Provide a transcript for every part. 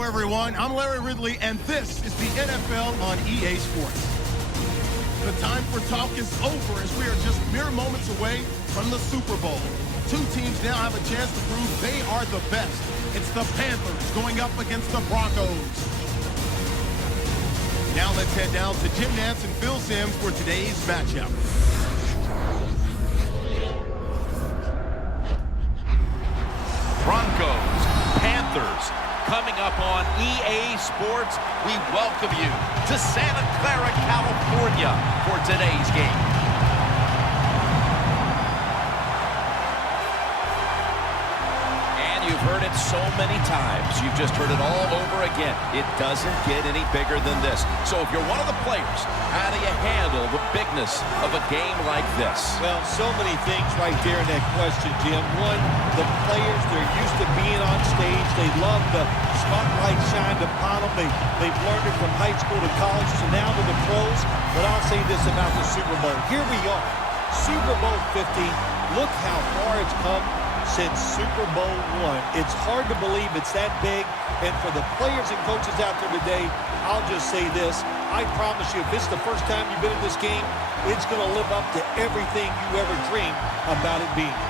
Hello, everyone. I'm Larry Ridley, and this is the NFL on EA Sports. The time for talk is over as we are just mere moments away from the Super Bowl. Two teams now have a chance to prove they are the best. It's the Panthers going up against the Broncos. Now let's head down to Jim Nantz and Phil Simms for today's matchup. Broncos, Panthers, coming up on EA Sports. We welcome you to Santa Clara, California for today's game. And you've heard it so many times. You've just heard it all over again. It doesn't get any bigger than this. So if you're one of the players, how do you handle the bigness of a game like this? Well, so many things right there in that question, Jim. One, the players, they're used to being on stage. They love the spotlight shined upon them. They've learned it from high school to college to now to the pros. But I'll say this about the Super Bowl. Here we are, Super Bowl 50. Look how far it's come since Super Bowl I. It's hard to believe it's that big. And for the players and coaches out there today, I'll just say this. I promise you, if it's the first time you've been in this game, it's going to live up to everything you ever dreamed about it being.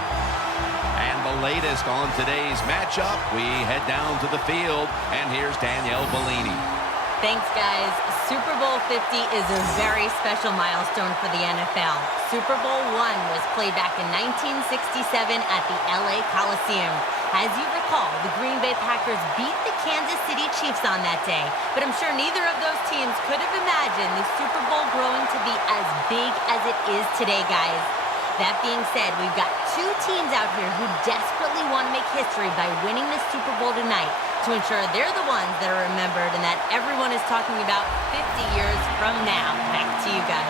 And the latest on today's matchup, we head down to the field, and here's Danielle Bellini. Thanks, guys. Super Bowl 50 is a very special milestone for the NFL. Super Bowl I was played back in 1967 at the LA Coliseum. As you recall, the Green Bay Packers beat the Kansas City Chiefs on that day. But I'm sure neither of those teams could have imagined the Super Bowl growing to be as big as it is today, guys. That being said, we've got two teams out here who desperately want to make history by winning the Super Bowl tonight to ensure they're the ones that are remembered and that everyone is talking about 50 years from now. Back to you guys.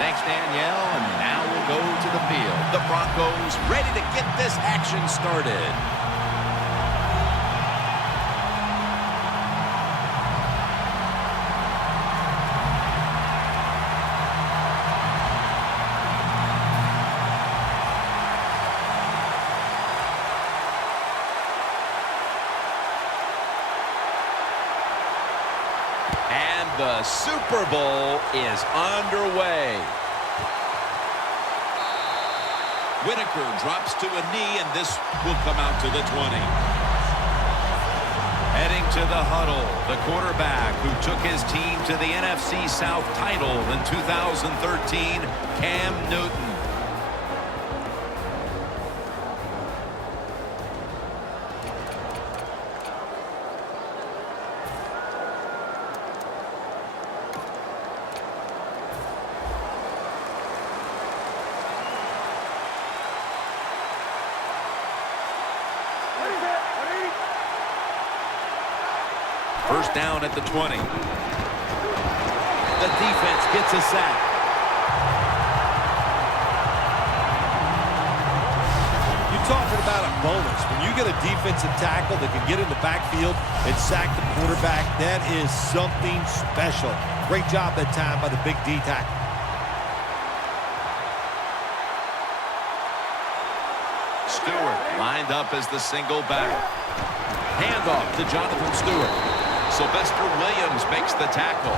Thanks, Danielle, and now we'll go to the field. The Broncos ready to get this action started. And the Super Bowl is underway. Whitaker drops to a knee, and this will come out to the 20. Heading to the huddle, the quarterback who took his team to the NFC South title in 2013, Cam Newton. First down at the 20. The defense gets a sack. You're talking about a bonus. When you get a defensive tackle that can get in the backfield and sack the quarterback, that is something special. Great job that time by the big D tackle. Stewart lined up as the single back. Handoff to Jonathan Stewart. Sylvester Williams makes the tackle.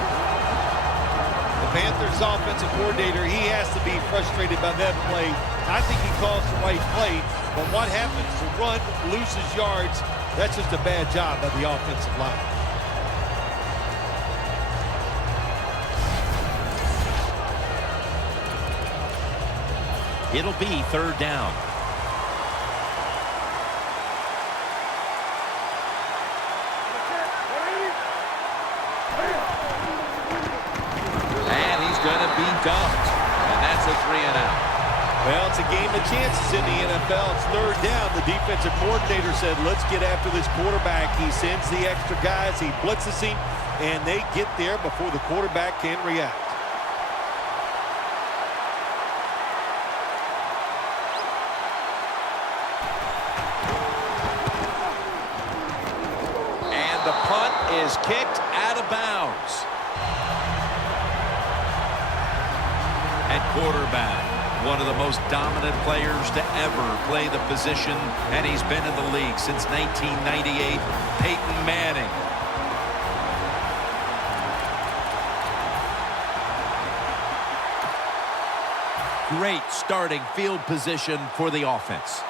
The Panthers offensive coordinator, he has to be frustrated by that play. I think he calls the right play, but what happens to run, loses yards, that's just a bad job by the offensive line. It'll be third down. Dumped, and that's a 3-and-out. Well, it's a game of chances in the NFL. It's third down. The defensive coordinator said, let's get after this quarterback. He sends the extra guys. He blitzes him, and they get there before the quarterback can react. And the punt is kicked out of bounds. At quarterback, One of the most dominant players to ever play the position, and he's been in the league since 1998, Peyton Manning. Great starting field position for the offense.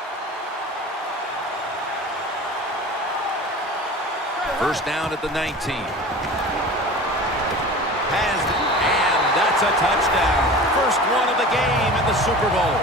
First down at the 19. Has it, and that's a touchdown. First one of the game in the Super Bowl.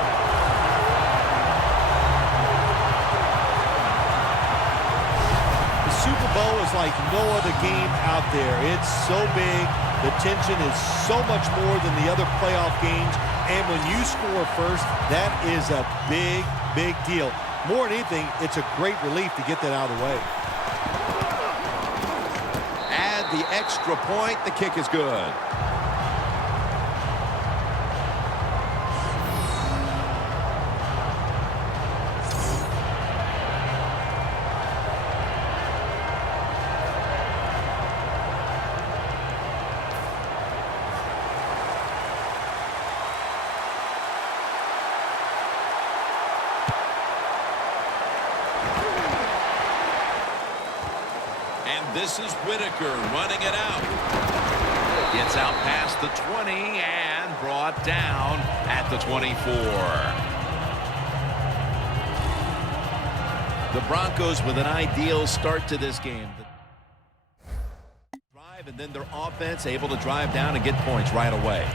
The Super Bowl is like no other game out there. It's so big. The tension is so much more than the other playoff games. And when you score first, that is a big, big deal. More than anything, it's a great relief to get that out of the way. Add the extra point. The kick is good. This is Whitaker running it out. Gets out past the 20 and brought down at the 24. The Broncos with an ideal start to this game. Drive, and then their offense able to drive down and get points right away.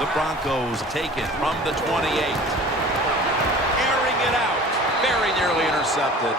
The Broncos take it from the 28. Airing it out. Very nearly intercepted.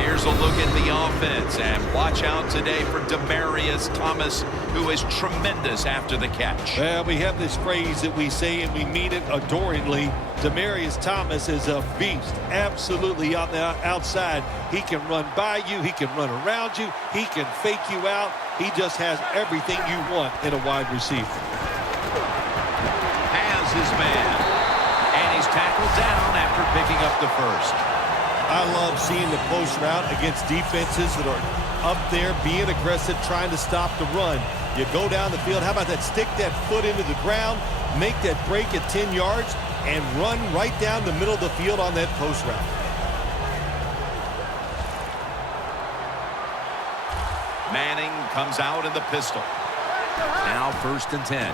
Here's a look at the offense. And watch out today for Demaryius Thomas, who is tremendous after the catch. Well, we have this phrase that we say, and we mean it adoringly. Demaryius Thomas is a beast. Absolutely on the outside. He can run by you. He can run around you. He can fake you out. He just has everything you want in a wide receiver. Has his man. And he's tackled down after picking up the first. I love seeing the post route against defenses that are up there being aggressive, trying to stop the run. You go down the field. How about that? Stick that foot into the ground, make that break at 10 yards, and run right down the middle of the field on that post route. Manning comes out in the pistol. Now 1st and 10.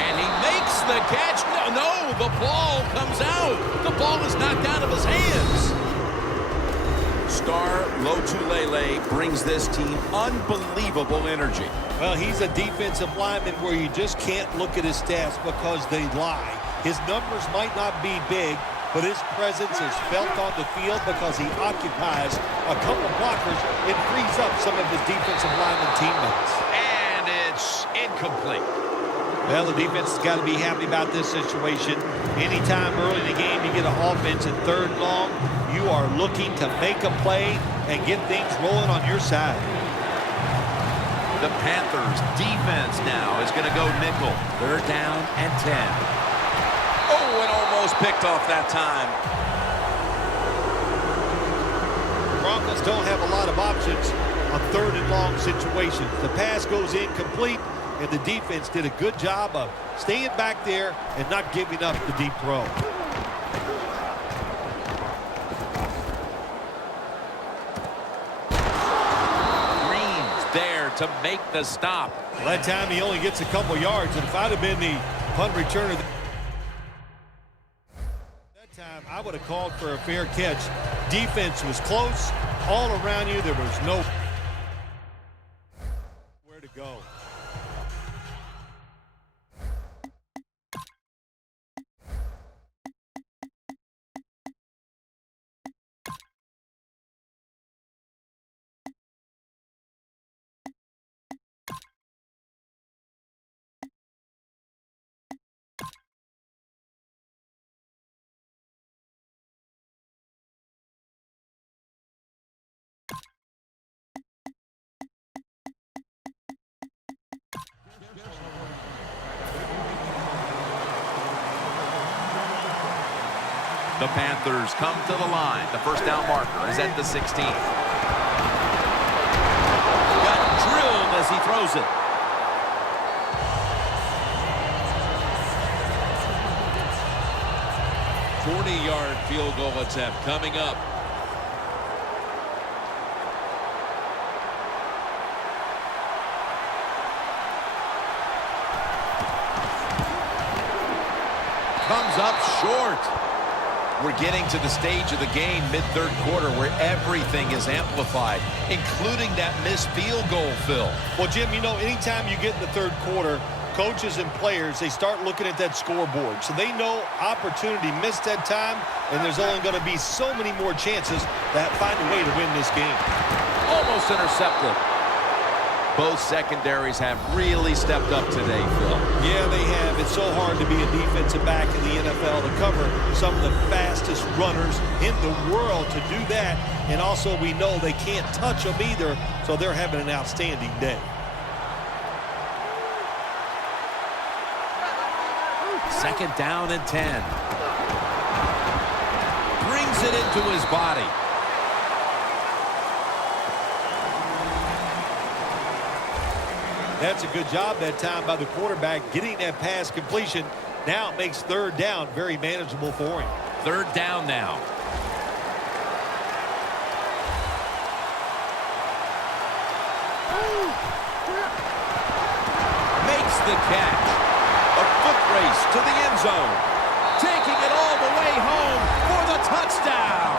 And he makes the catch. No, the ball comes out. The ball is knocked out of his hands. Star Lotulelei brings this team unbelievable energy. Well, he's a defensive lineman where you just can't look at his stats because they lie. His numbers might not be big, but his presence is felt on the field because he occupies a couple blockers and frees up some of his defensive lineman teammates. And it's incomplete. Well, the defense has got to be happy about this situation. Anytime early in the game you get an offense at 3rd and long, you are looking to make a play and get things rolling on your side. The Panthers defense now is going to go nickel. 3rd down and 10. Oh, and almost picked off that time. Broncos don't have a lot of options on 3rd and long situations. The pass goes incomplete, and the defense did a good job of staying back there and not giving up the deep throw. To make the stop. Well, that time he only gets a couple yards, and if I'd have been the punt returner that time, I would have called for a fair catch. Defense was close. All around you, there was no where to go. The Panthers come to the line. The first down marker is at the 16. Got drilled as he throws it. .40-yard field goal attempt coming up. Comes up short. We're getting to the stage of the game mid-third quarter where everything is amplified, including that missed field goal, Phil. Well, Jim, you know, anytime you get in the third quarter, coaches and players, they start looking at that scoreboard. So they know opportunity missed that time, and there's only going to be so many more chances that find a way to win this game. Almost intercepted. Both secondaries have really stepped up today, Phil. Yeah, they have. It's so hard to be a defensive back in the NFL to cover some of the fastest runners in the world to do that. And also we know they can't touch them either, so they're having an outstanding day. Second down and 10. Brings it into his body. That's a good job that time by the quarterback getting that pass completion. Now it makes third down very manageable for him. Third down now. Makes the catch. A foot race to the end zone. Taking it all the way home for the touchdown.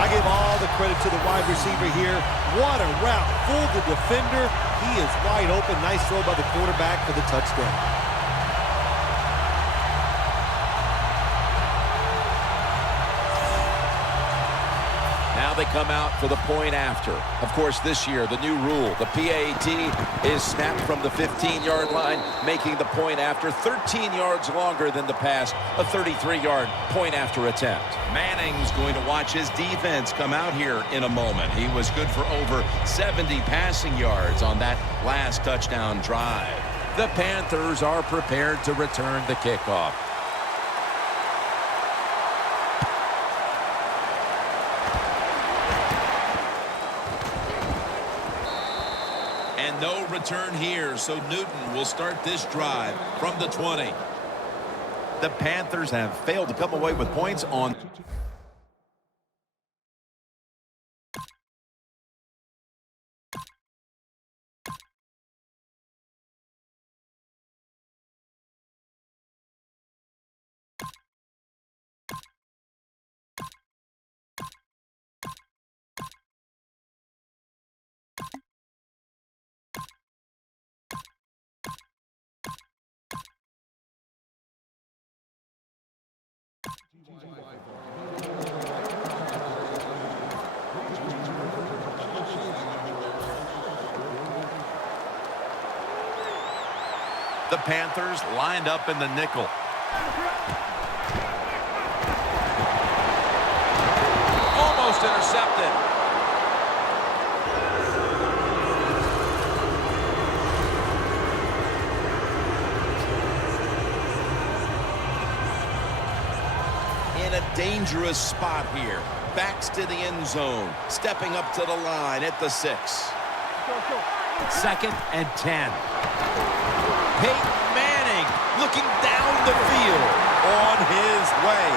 I give all the credit to the wide receiver here. What a route. Fooled the defender. He is wide open. Nice throw by the quarterback for the touchdown. Now they come out for the point after. Of course, this year, the new rule, the PAT, is snapped from the 15-yard line, making the point after 13 yards longer than the pass, a 33-yard point after attempt. Manning's going to watch his defense come out here in a moment. He was good for over 70 passing yards on that last touchdown drive. The Panthers are prepared to return the kickoff. No return here, so Newton will start this drive from the 20. The Panthers have failed to come away with points on. The Panthers lined up in the nickel. Almost intercepted. In a dangerous spot here. Backs to the end zone. Stepping up to the line at the 6. Second and 10. Peyton Manning looking down the field on his way.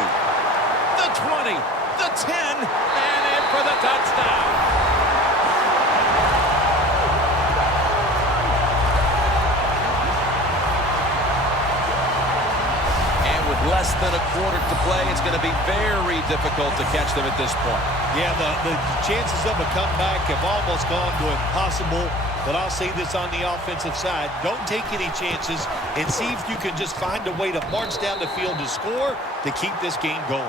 The 20, the 10, and in for the touchdown. And with less than a quarter to play, it's going to be very difficult to catch them at this point. Yeah, the chances of a comeback have almost gone to impossible. But I'll say this on the offensive side. Don't take any chances and see if you can just find a way to march down the field to score to keep this game going.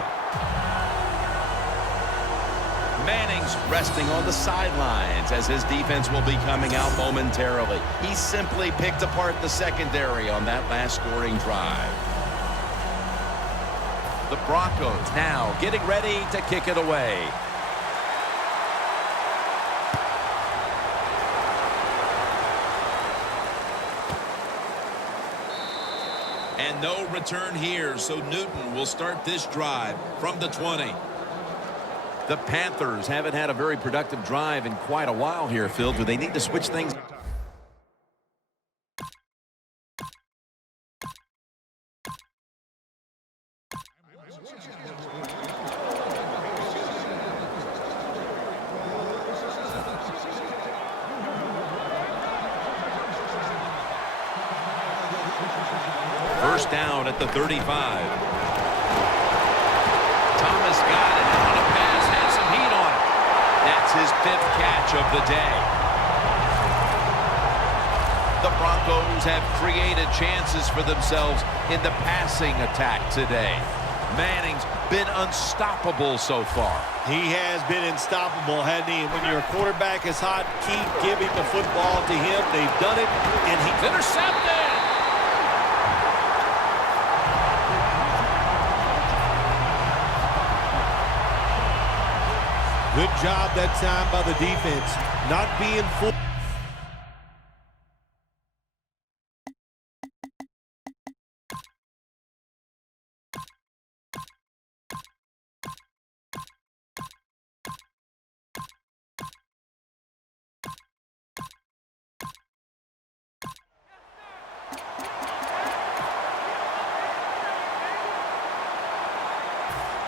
Manning's resting on the sidelines as his defense will be coming out momentarily. He simply picked apart the secondary on that last scoring drive. The Broncos now getting ready to kick it away. return here, so Newton will start this drive from the 20. The Panthers haven't had a very productive drive in quite a while here, Phil. Do they need to switch things? First down at the 35. Thomas got it, and on a pass, had some heat on it. That's his 5th catch of the day. The Broncos have created chances for themselves in the passing attack today. Manning's been unstoppable so far. He has been unstoppable, hasn't he? When your quarterback is hot, keep giving the football to him. They've done it, and he's intercepted. Good job that time by the defense, not being full.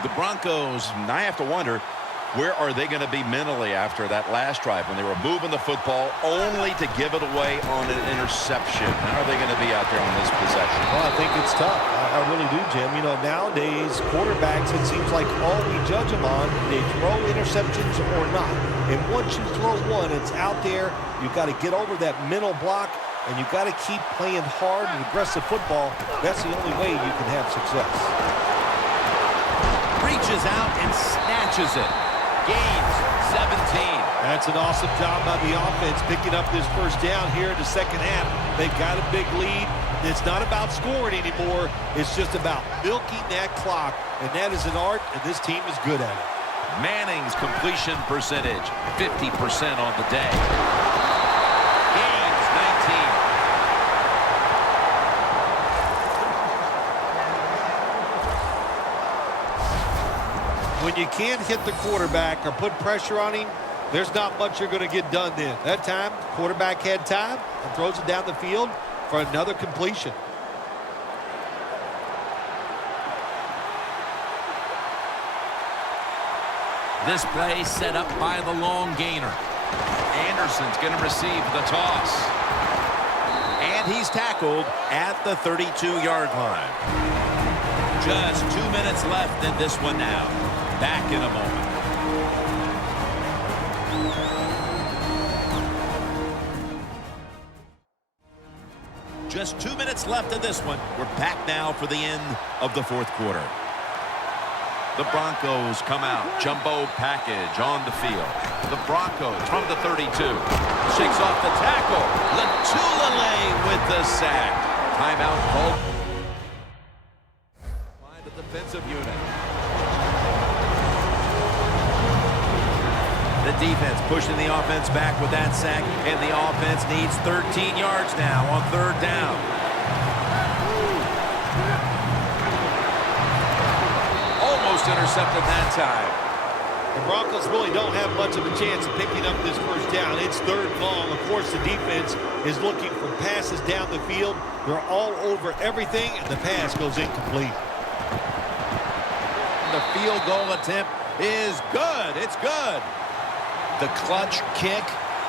The Broncos, I have to wonder, where are they going to be mentally after that last drive when they were moving the football only to give it away on an interception? How are they going to be out there on this possession? Well, I think it's tough. I really do, Jim. You know, nowadays, quarterbacks, it seems like all we judge them on, they throw interceptions or not. And once you throw one, it's out there. You've got to get over that mental block, and you've got to keep playing hard and aggressive football. That's the only way you can have success. Reaches out and snatches it. Gains 17. That's an awesome job by the offense picking up this first down here in the second half. They've got a big lead. It's not about scoring anymore. It's just about milking that clock, and that is an art, and this team is good at it. Manning's completion percentage, 50% on the day. Gains 19. When you can't hit the quarterback or put pressure on him, there's not much you're going to get done then. That time, quarterback had time and throws it down the field for another completion. This play set up by the long gainer. Anderson's going to receive the toss. And he's tackled at the 32-yard line. Just 2 minutes left in this one now. Back in a moment. Just 2 minutes left in this one. We're back now for the end of the fourth quarter. The Broncos come out. Jumbo package on the field. The Broncos from the 32. Shakes off the tackle. Latulele with the sack. Timeout called. By the defensive unit. The defense pushing the offense back with that sack, and the offense needs 13 yards now on third down. Almost intercepted that time. The Broncos really don't have much of a chance of picking up this first down. It's third and long. Of course, the defense is looking for passes down the field. They're all over everything, and the pass goes incomplete. The field goal attempt is good. It's good. The clutch kick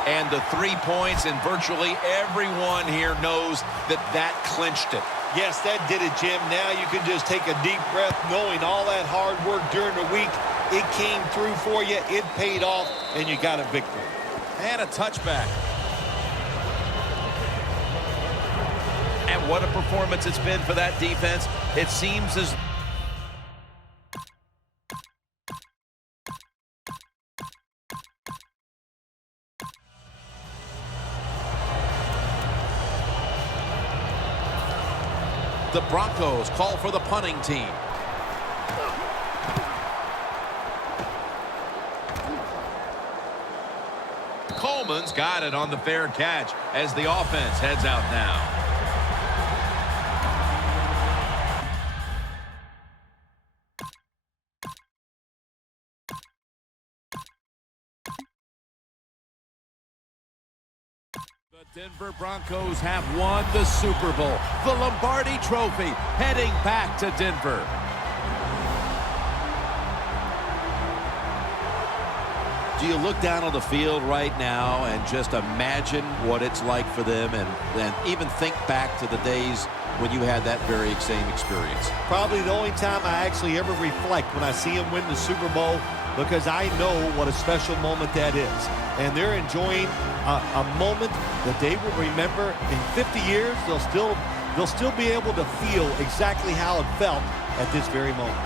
and the 3 points, and virtually everyone here knows that that clinched it. Yes, that did it, Jim. Now you can just take a deep breath knowing all that hard work during the week, it came through for you, it paid off, and you got a victory. And a touchback. And what a performance it's been for that defense. It seems as the Broncos call for the punting team. Coleman's got it on the fair catch as the offense heads out now. The Denver Broncos have won the Super Bowl. The Lombardi Trophy heading back to Denver. Do you look down on the field right now and just imagine what it's like for them and even think back to the days when you had that very same experience? Probably the only time I actually ever reflect when I see them win the Super Bowl, because I know what a special moment that is. And they're enjoying a moment that they will remember in 50 years. They'll still be able to feel exactly how it felt at this very moment.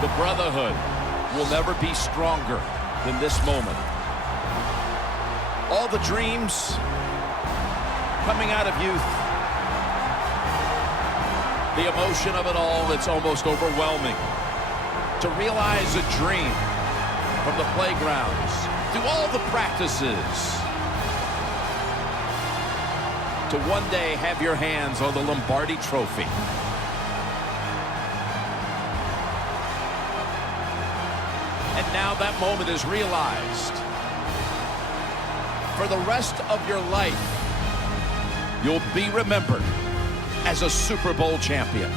The brotherhood will never be stronger than this moment. All the dreams coming out of youth. The emotion of it all, it's almost overwhelming. To realize a dream from the playgrounds, through all the practices, to one day have your hands on the Lombardi Trophy. And now that moment is realized. For the rest of your life, you'll be remembered as a Super Bowl champion.